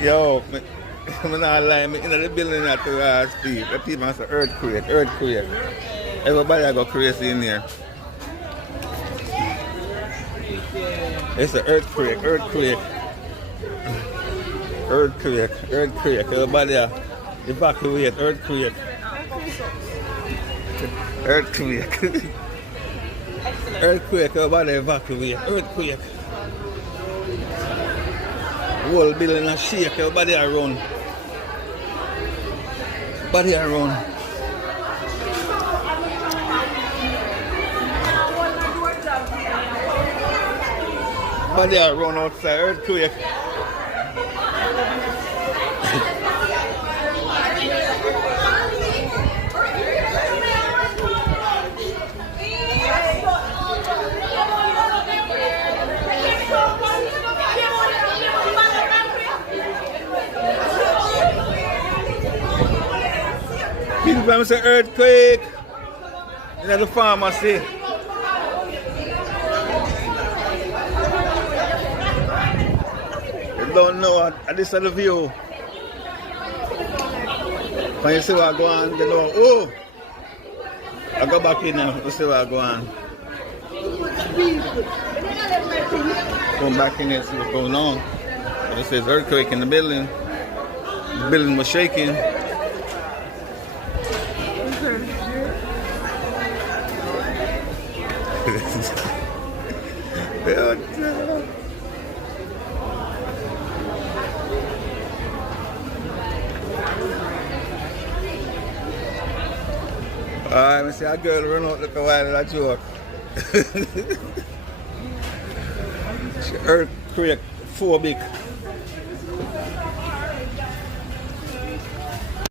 Yo, I'm not lying. In the building at the speed. The people say earthquake, earthquake. Everybody I go crazy in here. It's an earthquake, earthquake. Earthquake, earthquake. Everybody evacuate, earthquake. Earthquake. Earthquake, everybody evacuate, earthquake. Whole building a shake, everybody around. Body around. Body around outside, earthquake. People say earthquake in the pharmacy. You don't know this is the view. When you see what go on, you know, oh, I go back in now to see what go on. Come back in there, see what's going on. It says earthquake in the building. The building was shaking. Alright, I see a girl run out like a while that joke. She earthquake phobic.